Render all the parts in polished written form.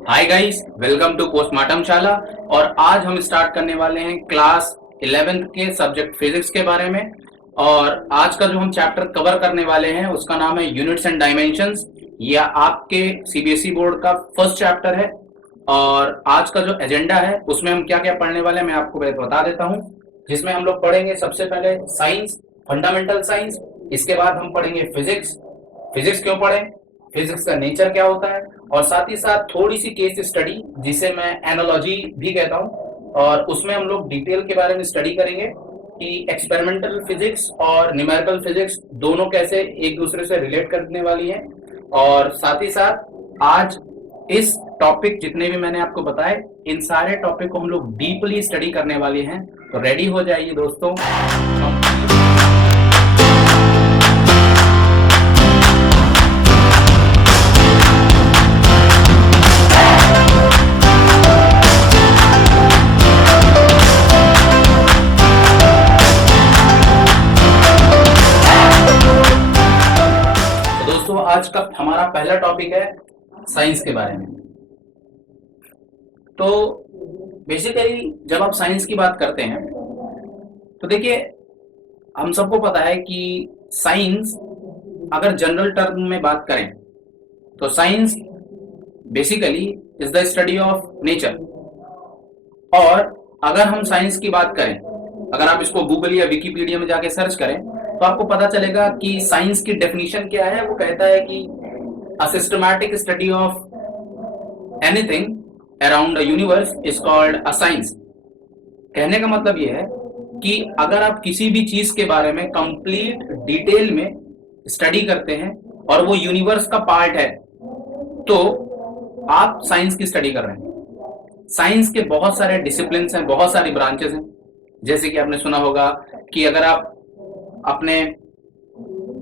Hi guys, welcome to postmortem शाला। और आज हम स्टार्ट करने वाले हैं क्लास 11th के सब्जेक्ट फिजिक्स के बारे में। और आज का जो हम चैप्टर कवर करने वाले हैं उसका नाम है यूनिट्स एंड डायमेंशंस। यह आपके सीबीएसई बोर्ड का फर्स्ट चैप्टर है। और आज का जो एजेंडा है उसमें हम क्या क्या पढ़ने वाले हैं मैं आपको बता देता हूँ। जिसमें हम लोग पढ़ेंगे सबसे पहले साइंस, फंडामेंटल साइंस। इसके बाद हम पढ़ेंगे फिजिक्स। फिजिक्स क्यों पढ़ें, फिजिक्स का नेचर क्या होता है, और साथ ही साथ थोड़ी सी केस स्टडी जिसे मैं एनालॉजी भी कहता हूँ। और उसमें हम लोग डिटेल के बारे में स्टडी करेंगे कि एक्सपेरिमेंटल फिजिक्स और न्यूमेरिकल फिजिक्स दोनों कैसे एक दूसरे से रिलेट करने वाली हैं। और साथ ही साथ आज इस टॉपिक जितने भी मैंने आपको बताए इन सारे टॉपिक को हम लोग डीपली स्टडी करने वाले हैं। तो रेडी हो जाइए दोस्तों। तो दोस्तों आज का हमारा पहला टॉपिक है साइंस के बारे में। तो बेसिकली जब आप साइंस की बात करते हैं तो देखिए, हम सबको पता है कि साइंस, अगर जनरल टर्म में बात करें तो science basically is the study of nature. और अगर हम साइंस की बात करें, अगर आप इसको गूगल या विकिपीडिया में जाके सर्च करें तो आपको पता चलेगा कि साइंस की डेफिनेशन क्या है। वो कहता है कि a systematic study of anything around the universe is called a science. कहने का मतलब यह है कि अगर आप किसी भी चीज के बारे में कंप्लीट डिटेल में स्टडी करते हैं और वो यूनिवर्स का पार्ट है तो आप साइंस की स्टडी कर रहे हैं। साइंस के बहुत सारे डिसिप्लिन हैं, बहुत सारी ब्रांचेस हैं। जैसे कि आपने सुना होगा कि अगर आप अपने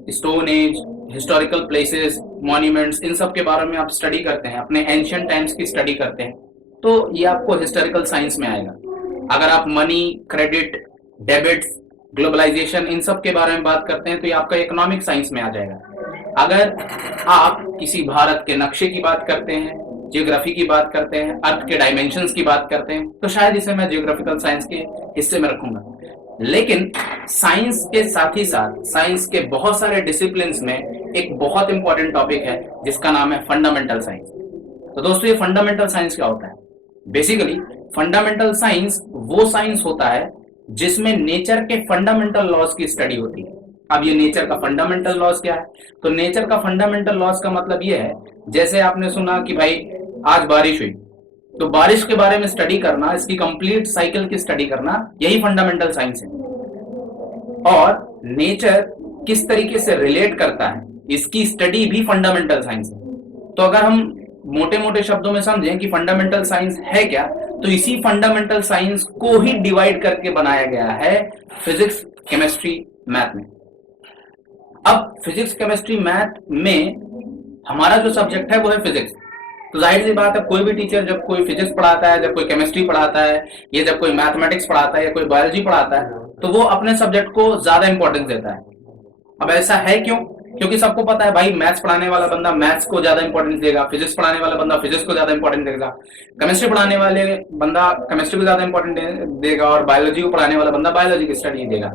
stone age, historical places, monuments, इन सब के बारे में आप स्टडी करते हैं, अपने एंशियंट टाइम्स की स्टडी करते हैं, तो ये आपको हिस्टोरिकल साइंस में आएगा। अगर आप मनी, क्रेडिट, डेबिट्स, ग्लोबलाइजेशन, इन सब के बारे में बात करते हैं तो ये आपका इकोनॉमिक साइंस में आ जाएगा। अगर आप किसी भारत के नक्शे की बात करते हैं, जियोग्राफी की बात करते हैं, अर्थ के डायमेंशंस की बात करते हैं, तो शायद इसे मैं जियोग्राफिकल साइंस के हिस्से में रखूंगा। लेकिन साइंस के साथ ही साथ साइंस के बहुत सारे डिसिप्लिन में एक बहुत इंपॉर्टेंट टॉपिक है जिसका नाम है फंडामेंटल साइंस। तो दोस्तों, ये फंडामेंटल साइंस क्या होता है? बेसिकली फंडामेंटल साइंस वो साइंस होता है जिसमें नेचर के फंडामेंटल लॉज की स्टडी होती है। अब ये नेचर का फंडामेंटल लॉज क्या है? तो नेचर का फंडामेंटल लॉज का मतलब ये है, जैसे आपने सुना कि भाई आज बारिश हुई, तो बारिश के बारे में स्टडी करना, इसकी कंप्लीट साइकिल की स्टडी करना, यही फंडामेंटल साइंस है। और नेचर किस तरीके से रिलेट करता है, इसकी स्टडी भी फंडामेंटल साइंस है। तो अगर हम मोटे मोटे शब्दों में समझें कि फंडामेंटल साइंस है क्या, तो इसी फंडामेंटल साइंस को ही डिवाइड करके बनाया गया है फिजिक्स, केमिस्ट्री, मैथ में। अब फिजिक्स, केमिस्ट्री, मैथ में हमारा जो सब्जेक्ट है वो है फिजिक्स। तो जाहिर सी बात है, कोई भी टीचर जब कोई फिजिक्स पढ़ाता है, जब कोई केमिस्ट्री पढ़ाता है, या जब कोई मैथमेटिक्स पढ़ाता है या कोई बायोलॉजी पढ़ाता है, तो वो अपने सब्जेक्ट को ज्यादा इंपॉर्टेंस देता है। अब ऐसा है क्यों? क्योंकि सबको पता है भाई, मैथ्स पढ़ाने वाला बंदा मैथ्स को ज्यादा इंपॉर्टेंस देगा, फिजिक्स पढ़ाने वाला बंदा फिजिक्स को ज्यादा इंपॉर्टेंस देगा, केमिस्ट्री पढ़ाने वाले बंदा केमिस्ट्री को ज्यादा इंपॉर्टेंट देगा, और बायोलॉजी को पढ़ाने वाला बंदा बायोलॉजी की स्टडी देगा।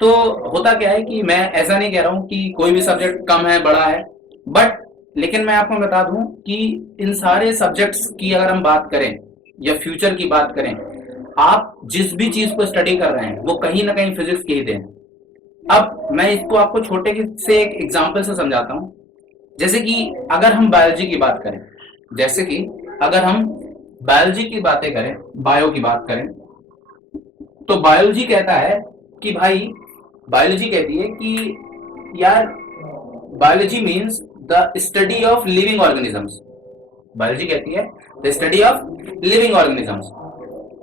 तो होता क्या है कि मैं ऐसा नहीं कह रहा हूं कि कोई भी सब्जेक्ट कम है, बड़ा है, बट लेकिन मैं आपको बता दूं कि इन सारे सब्जेक्ट्स की अगर हम बात करें या फ्यूचर की बात करें, आप जिस भी चीज को स्टडी कर रहे हैं वो कहीं ना कहीं फिजिक्स की ही देन। अब मैं इसको आपको छोटे से एक एग्जांपल से समझाता हूं। जैसे कि अगर हम बायोलॉजी की बात करें, जैसे कि अगर हम बायोलॉजी की बातें करें, बायो की बात करें, तो बायोलॉजी कहता है कि भाई, बायोलॉजी कहती है कि यार, biology means the study of living organisms. Biology कहती है the study of living organisms.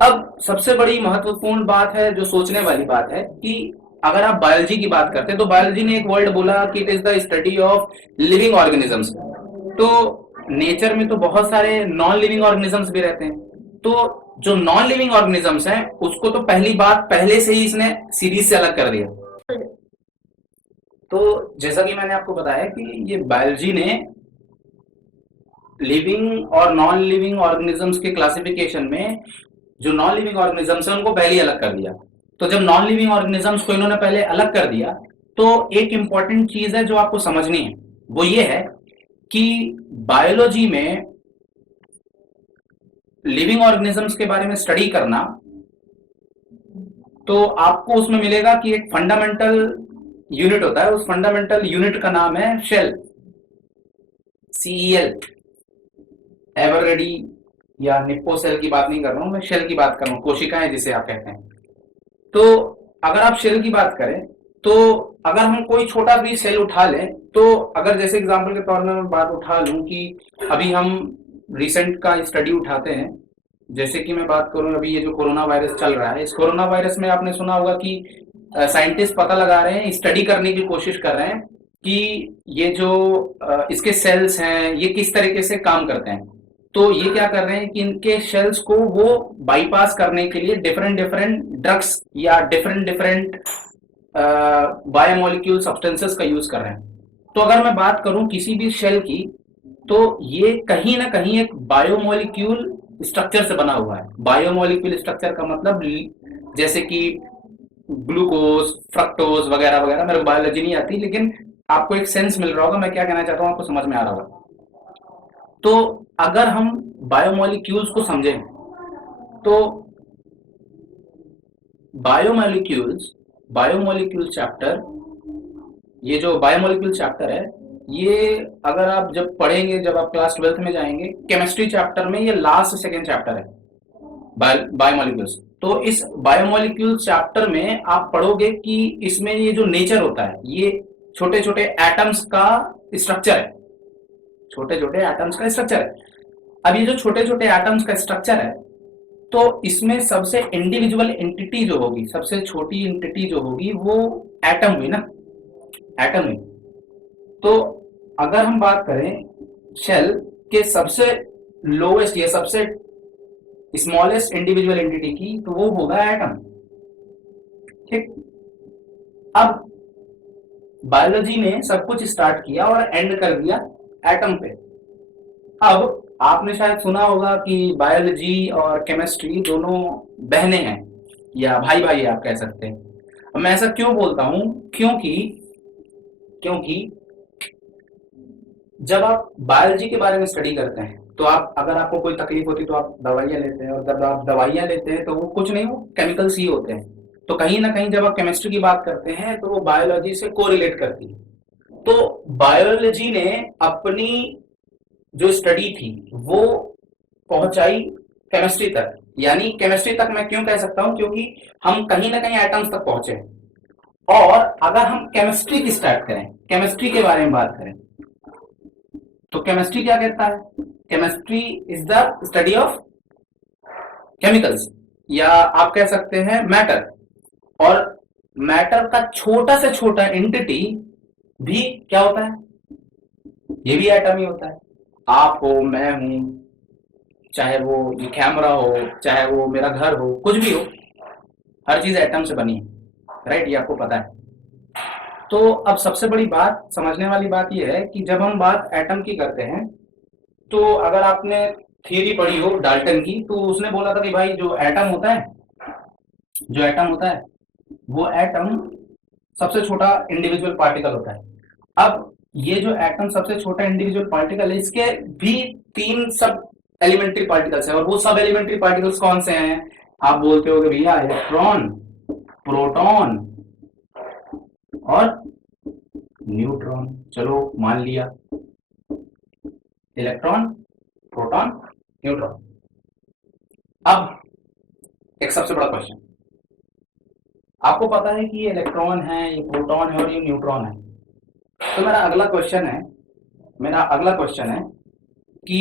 अब सबसे बड़ी महत्वपूर्ण बात है, जो सोचने वाली बात है, कि अगर आप बायोलॉजी की बात करते हैं तो बायोलॉजी ने एक वर्ड बोला कि it is the study of living organisms. तो नेचर में तो बहुत सारे नॉन लिविंग ऑर्गेनिजम्स भी रहते हैं। तो जो नॉन लिविंग ऑर्गेनिजम्स हैं उसको तो पहली बात पहले से ही इसने सीरीज से अलग कर दिया। तो जैसा कि मैंने आपको बताया कि ये बायोलॉजी ने लिविंग और नॉन लिविंग ऑर्गेनिजम्स के क्लासिफिकेशन में जो नॉन लिविंग ऑर्गेनिजम्स है उनको पहले ही अलग कर दिया। तो जब नॉन लिविंग ऑर्गेनिजम्स को इन्होंने पहले अलग कर दिया, तो एक इंपॉर्टेंट चीज है जो आपको समझनी है, वो ये है कि बायोलॉजी में लिविंग ऑर्गेनिजम्स के बारे में स्टडी करना, तो आपको उसमें मिलेगा कि एक फंडामेंटल यूनिट होता है, उस फंडामेंटल यूनिट का नाम है शेल, CEL। एवररेडी या निप्पो सेल की बात नहीं कर रहा हूं मैं, शेल की बात कर रहा हूं, कोशिकाएं जिसे आप कहते हैं। तो अगर आप शेल की बात करें, तो अगर हम कोई छोटा भी सेल उठा लें, तो अगर जैसे एग्जांपल के तौर में मैं बात उठा लूं कि अभी हम रिसेंट का स्टडी उठाते हैं, जैसे कि मैं बात करूं अभी ये जो कोरोना वायरस चल रहा है, इस कोरोना वायरस में आपने सुना होगा कि साइंटिस्ट पता लगा रहे हैं, स्टडी करने की कोशिश कर रहे हैं कि ये जो इसके सेल्स हैं ये किस तरीके से काम करते हैं। तो ये क्या कर रहे हैं कि इनके सेल्स को वो बाईपास करने के लिए डिफरेंट डिफरेंट ड्रग्स या डिफरेंट डिफरेंट बायोमोलिक्यूल सब्सटेंसेस का यूज कर रहे हैं। तो अगर मैं बात करूं किसी भी सेल की, तो ये कहीं ना कहीं एक बायोमोलिक्यूल स्ट्रक्चर से बना हुआ है। बायोमोलिक्यूल स्ट्रक्चर का मतलब जैसे कि ग्लूकोज, फ्रक्टोज वगैरह वगैरह, मेरे को बायोलॉजी नहीं आती, लेकिन आपको एक सेंस मिल रहा होगा मैं क्या कहना चाहता हूं, आपको समझ में आ रहा होगा। तो अगर हम बायोमोलिक्यूल्स को समझें, तो बायोमोलिक्यूल्स चैप्टर, ये जो बायोमोलिक्यूल चैप्टर है, ये अगर आप जब पढ़ेंगे, जब आप क्लास 12th में जाएंगे, केमिस्ट्री चैप्टर में ये लास्ट सेकेंड चैप्टर है बायोमोलिक्यूल्स। तो इस बायोमोलिक्यूल चैप्टर में आप पढ़ोगे कि इसमें ये जो नेचर होता है, ये छोटे छोटे एटम्स का स्ट्रक्चर है, छोटे छोटे एटम्स का स्ट्रक्चर है। अब ये जो छोटे छोटे एटम्स का स्ट्रक्चर है, तो इसमें सबसे इंडिविजुअल एंटिटी जो होगी, सबसे छोटी एंटिटी जो होगी, वो एटम हुई ना, एटम हुई। तो अगर हम बात करें शेल के सबसे लोएस्ट या सबसे स्मॉलेस्ट इंडिविजुअल एंटिटी की, तो वो होगा एटम। ठीक। अब बायोलॉजी ने सब कुछ स्टार्ट किया और एंड कर दिया एटम पे। अब आपने शायद सुना होगा कि बायोलॉजी और केमिस्ट्री दोनों बहनें हैं या भाई भाई आप कह सकते हैं। अब मैं ऐसा क्यों बोलता हूं, क्योंकि जब आप बायोलॉजी के बारे में स्टडी करते हैं, तो आप अगर आपको कोई तकलीफ होती है तो आप दवाइयां लेते हैं, और जब आप दवाइयां लेते हैं तो वो कुछ नहीं, वो केमिकल्स ही होते हैं। तो कहीं ना कहीं जब आप केमिस्ट्री की बात करते हैं तो वो बायोलॉजी से कोरिलेट करती है। तो बायोलॉजी ने अपनी जो स्टडी थी वो पहुंचाई केमिस्ट्री तक, यानी केमिस्ट्री तक मैं क्यों कह सकता हूं, क्योंकि हम कहीं ना कहीं एटम्स तक पहुंचे। और अगर हम केमिस्ट्री की स्टार्ट करें, केमिस्ट्री के बारे में बात करें, तो केमिस्ट्री क्या कहता है, chemistry is the study of chemicals, या आप कह सकते हैं मैटर। और मैटर का छोटा से छोटा एंटिटी भी क्या होता है, ये भी एटम ही होता है। आप हो, मैं हूं, चाहे वो ये कैमरा हो, चाहे वो मेरा घर हो, कुछ भी हो, हर चीज एटम से बनी है, राइट, ये आपको पता है। तो अब सबसे बड़ी बात, समझने वाली बात यह है कि जब हम बात एटम की करते हैं, तो अगर आपने थियरी पढ़ी हो डाल्टन की, तो उसने बोला था कि भाई जो एटम होता है, वो एटम सबसे छोटा इंडिविजुअल पार्टिकल होता है। अब ये जो एटम सबसे छोटा इंडिविजुअल पार्टिकल है, इसके भी 3 सब एलिमेंट्री पार्टिकल्स हैं। और वो सब एलिमेंट्री पार्टिकल्स कौन से हैं, आप बोलते हो कि भैया इलेक्ट्रॉन, प्रोटॉन और न्यूट्रॉन। चलो मान लिया, इलेक्ट्रॉन, प्रोटॉन, न्यूट्रॉन। अब एक सबसे बड़ा क्वेश्चन, आपको पता है कि ये इलेक्ट्रॉन है, ये प्रोटॉन है और ये न्यूट्रॉन है। तो मेरा अगला क्वेश्चन है कि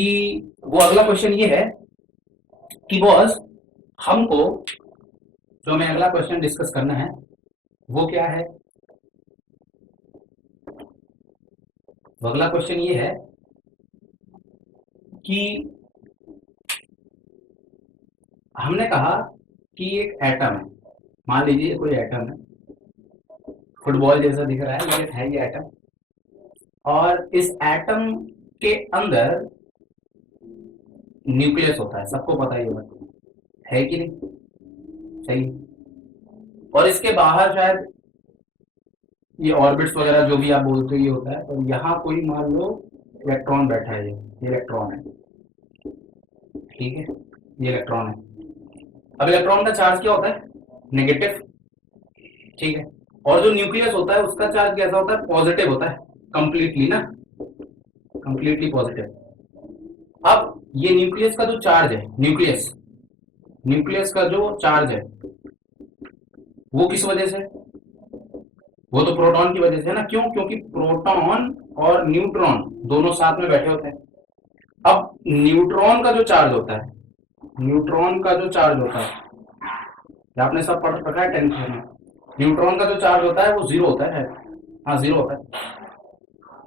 वो अगला क्वेश्चन ये है कि बॉस, हमको जो हमें अगला क्वेश्चन डिस्कस करना है वो क्या है, वो अगला क्वेश्चन ये है कि हमने कहा कि एक एटम है, मान लीजिए कोई एटम है, फुटबॉल जैसा दिख रहा है, ये एटम। और इस एटम के अंदर न्यूक्लियस होता है, सबको पता ही बात है कि नहीं? सही। और इसके बाहर शायद ये ऑर्बिट्स वगैरह जो भी आप बोलते हो ये होता है, और यहाँ कोई मान लो इलेक्ट्रॉन बैठा है, ये इलेक्ट्रॉन है, ठीक है, ये इलेक्ट्रॉन है। अब इलेक्ट्रॉन का चार्ज क्या होता है? नेगेटिव, ठीक है। और जो न्यूक्लियस होता है उसका चार्ज कैसा होता है? पॉजिटिव होता है, कंप्लीटली ना, कंप्लीटली पॉजिटिव। अब ये न्यूक्लियस का जो चार्ज है, न्यूक्लियस का जो चार्ज है वो किस वजह से? वो तो प्रोटॉन की वजह से है ना। क्यों? क्योंकि प्रोटॉन और न्यूट्रॉन दोनों साथ में बैठे होते हैं। अब न्यूट्रॉन का जो चार्ज होता है, न्यूट्रॉन का जो चार्ज होता है, आपने सब पढ़ रखा है 10th में, न्यूट्रॉन का जो चार्ज होता है वो जीरो होता है। हाँ जीरो होता है,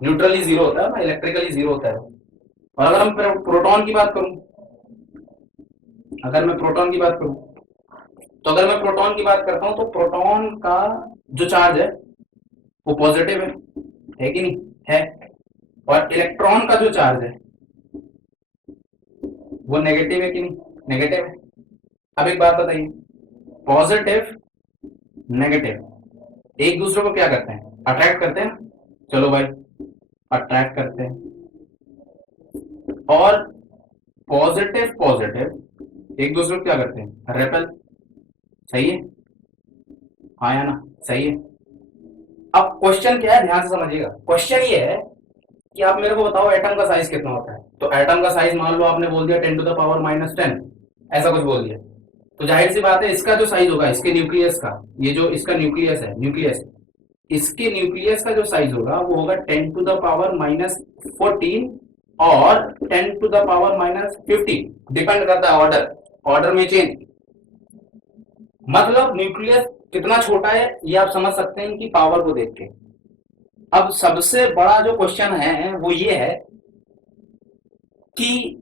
न्यूट्रली जीरो होता है, इलेक्ट्रिकली जीरो होता है। और अगर हम प्रोटॉन की बात करूं, अगर मैं प्रोटॉन की बात करूं, तो अगर मैं प्रोटॉन की बात करता हूं तो प्रोटॉन का जो चार्ज है वो पॉजिटिव है कि नहीं? है। और इलेक्ट्रॉन का जो चार्ज है वो नेगेटिव है कि नहीं? नेगेटिव है। अब एक बात बताइए, पॉजिटिव नेगेटिव एक दूसरे को क्या करते हैं? अट्रैक्ट करते हैं। चलो भाई, अट्रैक्ट करते हैं। और पॉजिटिव पॉजिटिव एक दूसरे को क्या करते हैं? रेपेल। सही है? हाँ या ना? सही है। अब क्वेश्चन क्या है, ध्यान से समझिएगा। क्वेश्चन ये है कि आप मेरे को बताओ एटम का साइज कितना होता है। तो एटम का साइज मान लो आपने बोल दिया 10⁻⁻10, ऐसा कुछ बोल दिया, तो जाहिर सी बात है इसका जो साइज होगा, इसके न्यूक्लियस का, ये जो इसका न्यूक्लियस है, न्यूक्लियस, इसके न्यूक्लियस का जो साइज होगा वो होगा 10⁻⁻14 और 10⁻⁻15, डिपेंड करता है ऑर्डर में चेंज। मतलब न्यूक्लियस कितना छोटा है ये आप समझ सकते हैं कि पावर को देख के। अब सबसे बड़ा जो क्वेश्चन है वो ये है कि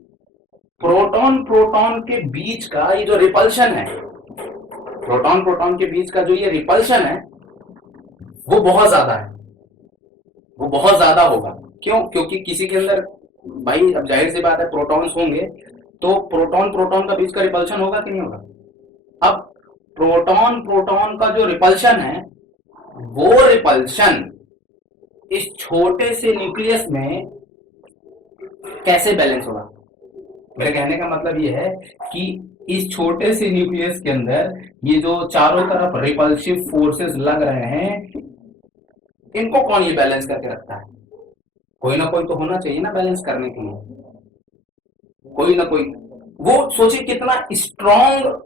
प्रोटॉन प्रोटॉन के बीच का ये जो रिपल्शन है, प्रोटॉन प्रोटॉन के बीच का जो ये रिपल्शन है वो बहुत ज्यादा है, वो बहुत ज्यादा होगा। क्यों? क्योंकि किसी के अंदर भाई, अब जाहिर सी बात है प्रोटॉन्स होंगे तो प्रोटॉन प्रोटॉन का बीच का रिपल्शन होगा कि नहीं होगा? अब प्रोटॉन प्रोटॉन का जो रिपल्शन है वो रिपल्शन इस छोटे से न्यूक्लियस में कैसे बैलेंस होगा? मेरे कहने का मतलब ये है कि इस छोटे से न्यूक्लियस के अंदर ये जो चारों तरफ रिपल्सिव फोर्सेस लग रहे हैं, इनको कौन ये बैलेंस करके रखता है? कोई ना कोई तो होना चाहिए ना बैलेंस करने के लिए, कोई ना कोई। वो सोचिए कितना स्ट्रॉन्ग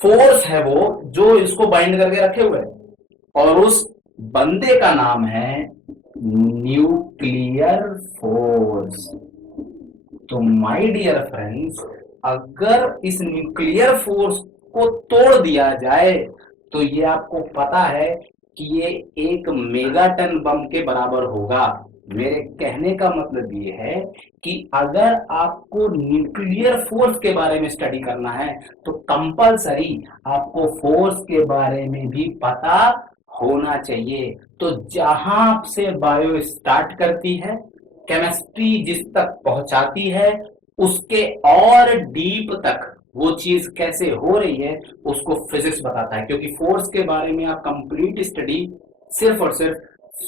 फोर्स है वो जो इसको बाइंड करके रखे हुए है, और उस बंदे का नाम है न्यूक्लियर फोर्स। तो माय डियर फ्रेंड्स, अगर इस न्यूक्लियर फोर्स को तोड़ दिया जाए तो ये आपको पता है कि ये 1 मेगाटन बम के बराबर होगा। मेरे कहने का मतलब ये है कि अगर आपको न्यूक्लियर फोर्स के बारे में स्टडी करना है तो कंपलसरी आपको फोर्स के बारे में भी पता होना चाहिए। तो जहां से बायो स्टार्ट करती है, केमिस्ट्री जिस तक पहुंचाती है, उसके और डीप तक वो चीज कैसे हो रही है उसको फिजिक्स बताता है। क्योंकि फोर्स के बारे में आप कंप्लीट स्टडी सिर्फ और सिर्फ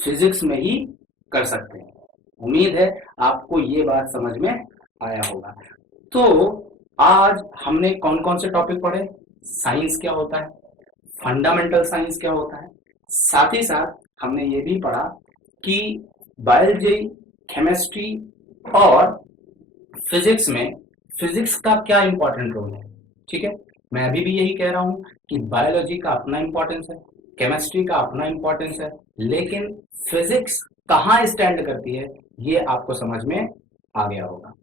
फिजिक्स में ही कर सकते हैं। उम्मीद है आपको ये बात समझ में आया होगा। तो आज हमने कौन कौन से टॉपिक पढ़े? साइंस क्या होता है, फंडामेंटल साइंस क्या होता है, साथ ही साथ हमने ये भी पढ़ा कि बायोलॉजी, केमिस्ट्री और फिजिक्स में फिजिक्स का क्या इंपॉर्टेंट रोल है। ठीक है, मैं अभी भी यही कह रहा हूं कि बायोलॉजी का अपना इंपॉर्टेंस है, केमिस्ट्री का अपना इंपॉर्टेंस है, लेकिन फिजिक्स कहाँ स्टैंड करती है ये आपको समझ में आ गया होगा।